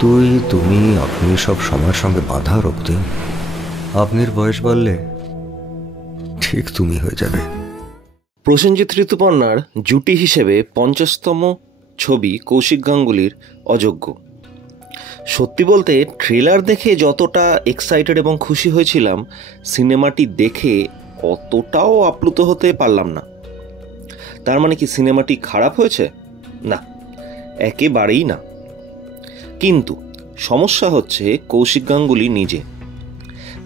তুই, তুমি, আপনি সব সময়ের সঙ্গে বাধা রক্তে। আপনার বয়স বাড়লে ঠিক তুমি হয়ে যাবে। প্রসেনজিৎ ঋতুপর্ণার জুটি হিসেবে 50তম ছবি কৌশিক গাঙ্গুলির অযোগ্য। সত্যি বলতে ট্রেলার দেখে যতটা এক্সাইটেড এবং খুশি হয়েছিলাম, সিনেমাটি দেখে অতটাও আপ্লুত হতে পারলাম না। তার মানে কি সিনেমাটি খারাপ হয়েছে? না, একেবারেই না। কিন্তু সমস্যা হচ্ছে কৌশিক গাঙ্গুলি নিজে।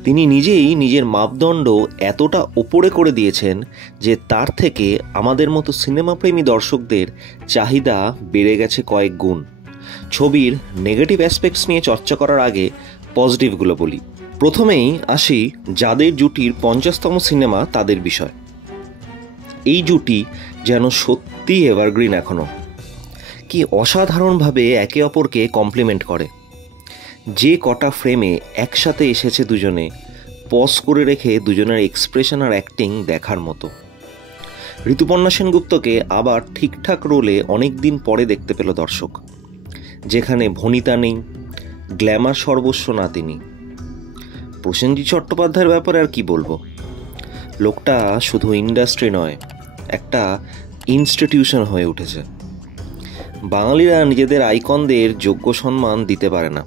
তিনি নিজেই নিজের মাপদণ্ড এতটা ওপরে করে দিয়েছেন যে তার থেকে আমাদের মতো সিনেমাপ্রেমী দর্শকদের চাহিদা বেড়ে গেছে কয়েক গুণ। ছবির নেগেটিভ অ্যাসপেক্টস নিয়ে চর্চা করার আগে পজিটিভগুলো বলি। প্রথমেই আসি যাদের জুটির 50তম সিনেমা তাদের বিষয়। এই জুটি যেন সত্যি এভারগ্রিন এখনও। কি অসাধারণভাবে একে অপরকে কমপ্লিমেন্ট করে। যে কটা ফ্রেমে একসাথে এসেছে দুজনে, পজ করে রেখে দুজনের এক্সপ্রেশন আর অ্যাক্টিং দেখার মতো। ঋতুপর্ণা সেনগুপ্তকে আবার ঠিকঠাক রোলে অনেক দিন পরে দেখতে পেল দর্শক, যেখানে ভনিতা নেই, গ্ল্যামার সর্বস্ব না তিনি। প্রসেনজিৎ চট্টোপাধ্যায়ের ব্যাপারে আর কি বলবো, লোকটা শুধু ইন্ডাস্ট্রি নয়, একটা ইনস্টিটিউশন হয়ে উঠেছে। বাঙালিরা নিজেদের আইকনদের যোগ্য সম্মান দিতে পারে না।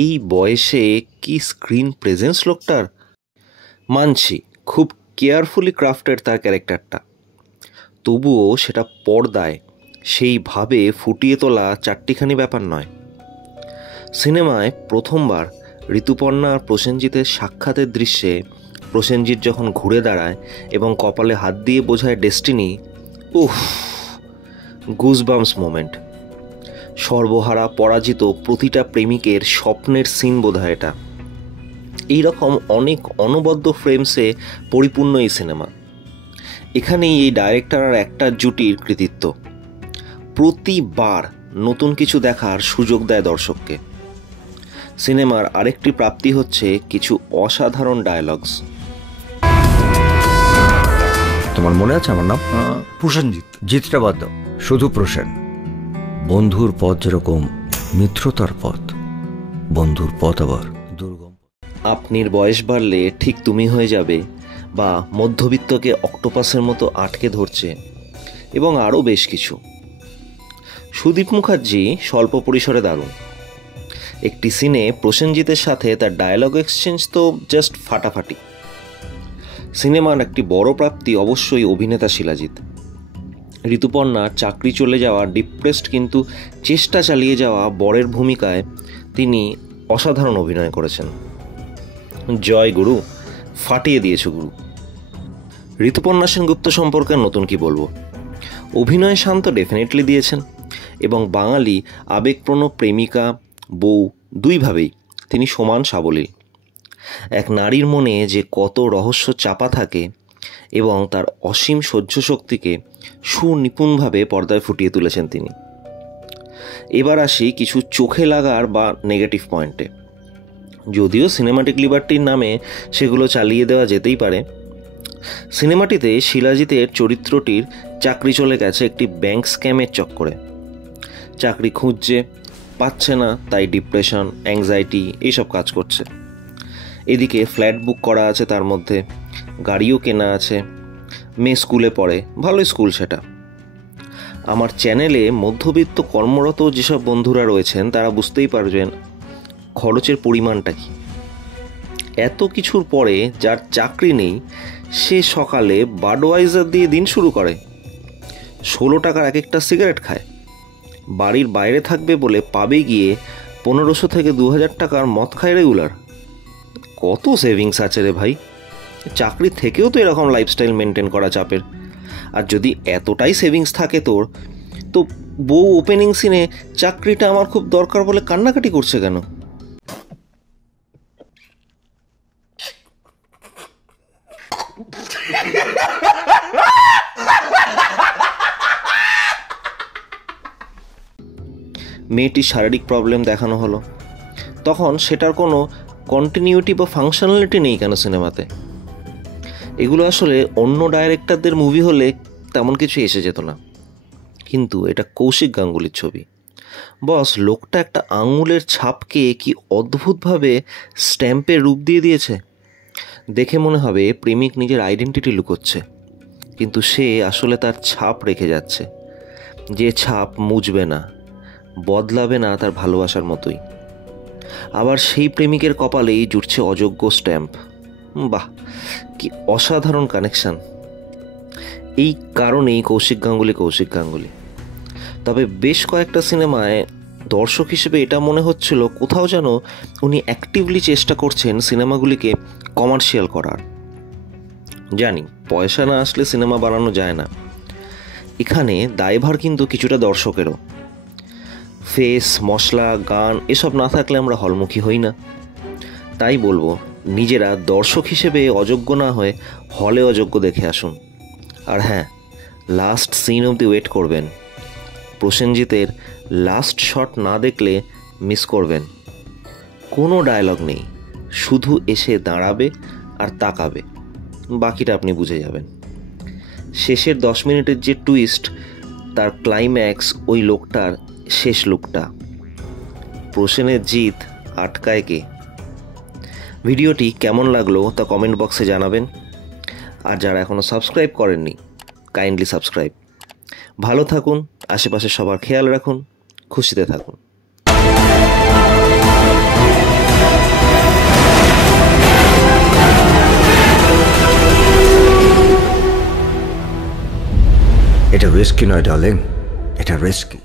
এই বয়সে কি স্ক্রিন প্রেজেন্স লোকটার! মানছি খুব কেয়ারফুলি ক্রাফটেড তার ক্যারেক্টারটা, তবুও সেটা পর্দায় সেইভাবে ফুটিয়ে তোলা চারটিখানি ব্যাপার নয়। সিনেমায় প্রথমবার ঋতুপর্ণা আর প্রসেনজিতের সাক্ষাতের দৃশ্যে প্রসেনজিৎ যখন ঘুরে দাঁড়ায় এবং কপালে হাত দিয়ে বোঝায় ডেস্টিনি, উফ, গুজবাম্পস মোমেন্ট। সর্বহারা পরাজিত প্রতিটা প্রেমিকের স্বপ্নের সিন বোধহয় এটা। এইরকম অনেক অনবদ্য ফ্রেমসে পরিপূর্ণ এই সিনেমা। এখানেই এই ডাইরেক্টর আর অ্যাক্টর জুটির কৃতিত্ব। প্রতিবার নতুন কিছু দেখার সুযোগ দেয় দর্শককে। সিনেমার আরেকটি প্রাপ্তি হচ্ছে কিছু অসাধারণ ডায়ালগস। তোমার মনে আছে আমার নাম? প্রসেনজিৎ। জিতটা বাদ দাও, শুধু প্রসেন। বন্ধুর পথ যেরকম মিত্রতার পথ, বন্ধুর পথ আবার দুর্গম। আপনির বয়স বাড়লে ঠিক তুমি হয়ে যাবে, বা মধ্যবিত্তকে অক্টোপাসের মতো আটকে ধরছে, এবং আরও বেশ কিছু। সুদীপ মুখার্জি স্বল্প পরিসরে দারুণ। একটি সিনে প্রসেনজিতের সাথে তার ডায়ালগ এক্সচেঞ্জ তো জাস্ট ফাটাফাটি। সিনেমার একটি বড় প্রাপ্তি অবশ্যই অভিনেতা শিলাজিৎ। ঋতুপর্ণার চাকরি চলে যাওয়া, ডিপ্রেসড কিন্তু চেষ্টা চালিয়ে যাওয়া বরের ভূমিকায় তিনি অসাধারণ অভিনয় করেছেন। জয় গুরু, ফাটিয়ে দিয়েছে গুরু। ঋতুপর্ণা সেনগুপ্ত সম্পর্কে নতুন কি বলবো, অভিনয় শান্ত ডেফিনেটলি দিয়েছেন, এবং বাঙালি আবেগপ্রণ প্রেমিকা বউ দুইভাবেই তিনি সমান সাবলীল। এক নারীর মনে যে কত রহস্য চাপা থাকে এবং তার অসীম সহ্য শক্তিকে সুনিপুণভাবে পর্দায় ফুটিয়ে তুলেছেন তিনি। এবার আসি কিছু চোখে লাগার বা নেগেটিভ পয়েন্টে। যদিও সিনেমাটিক লিবার্টির নামে সেগুলো চালিয়ে দেওয়া যেতেই পারে। সিনেমাটিতে শিলাজিতের চরিত্রটির চাকরি চলে গেছে একটি ব্যাংক স্ক্যামের চক্করে। চাকরি খুঁজছে, পাচ্ছে না, তাই ডিপ্রেশন, অ্যাংজাইটি এইসব কাজ করছে। এদিকে ফ্ল্যাট বুক করা আছে, তার মধ্যে গাড়িও কেনা আছে, মেয়ে স্কুলে পড়ে, ভালোই স্কুল সেটা। আমার চ্যানেলে মধ্যবিত্ত কর্মরত যেসব বন্ধুরা রয়েছেন তারা বুঝতেই পারবেন খরচের পরিমাণটা কি। এত কিছুর পরে যার চাকরি নেই, সে সকালে বাডওয়াইজার দিয়ে দিন শুরু করে, 16 টাকার এক একটা সিগারেট খায়, বাড়ির বাইরে থাকবে বলে পাবে গিয়ে 1500 থেকে 2000 টাকার মদ খায় রেগুলার। কত সেভিংস আছে রে ভাই! চাকরি থেকেও তো এরকম লাইফস্টাইল মেনটেন করা চাপের। আর যদি এতটাই সেভিংস থাকে তোর, তো বউ ওপেনিং সিনে চাকরিটা আমার খুব দরকার বলে কান্নাকাটি করছে কেন? মেয়েটির শারীরিক প্রবলেম দেখানো হলো, তখন সেটার কোনো কন্টিনিউটি বা ফাংশনালিটি নেই কেন সিনেমাতে? এগুলো আসলে অন্য ডাইরেক্টরদের মুভি হলে তেমন কিছু এসে যেত না, কিন্তু এটা কৌশিক গাঙ্গুলির ছবি, বস, লোকটা একটা আঙুলের ছাপকে কি অদ্ভুতভাবে স্ট্যাম্পের রূপ দিয়ে দিয়েছে। দেখে মনে হবে প্রেমিক নিজের আইডেন্টিটি লুকোচ্ছে, কিন্তু সে আসলে তার ছাপ রেখে যাচ্ছে, যে ছাপ মুছবে না, বদলাবে না তার ভালোবাসার মতোই। আবার সেই প্রেমিকের কপালেই জুটছে অযোগ্য স্ট্যাম্প। বাহ, কি অসাধারণ কানেকশন! এই কারণেই কৌশিক গাঙ্গুলি। তবে বেশ কয়েকটা সিনেমায় দর্শক হিসেবে এটা মনে হচ্ছিল কোথাও যেন উনি অ্যাক্টিভলি চেষ্টা করছেন সিনেমাগুলিকে কমার্শিয়াল করার। জানি পয়সা না আসলে সিনেমা বানানো যায় না, এখানে দায়ভার কিন্তু কিছুটা দর্শকেরও। ফেস, মশলা, গান এসব না থাকলে আমরা হলমুখী হই না। তাই বলবো, নিজেরা দর্শক হিসেবে অযোগ্য না হয়ে হলে অযোগ্য দেখে আসুন। আর হ্যাঁ, লাস্ট সিন অবধি ওয়েট করবেন। প্রসেনজিতের লাস্ট শট না দেখলে মিস করবেন। কোনো ডায়লগ নেই, শুধু এসে দাঁড়াবে আর তাকাবে, বাকিটা আপনি বুঝে যাবেন। শেষের 10 মিনিটের যে টুইস্ট, তার ক্লাইম্যাক্স ওই লোকটার শেষ লুকটা। প্রসেনের জিত আটকায় কে? ভিডিওটি কেমন লাগলো তা কমেন্ট বক্সে জানাবেন। আর যারা এখনও সাবস্ক্রাইব করেননি, কাইন্ডলি সাবস্ক্রাইব। ভালো থাকুন, আশেপাশে সবার খেয়াল রাখুন, খুশিতে থাকুন। এটা রিস্কি নয় ডার্লিং, এটা রিস্কি।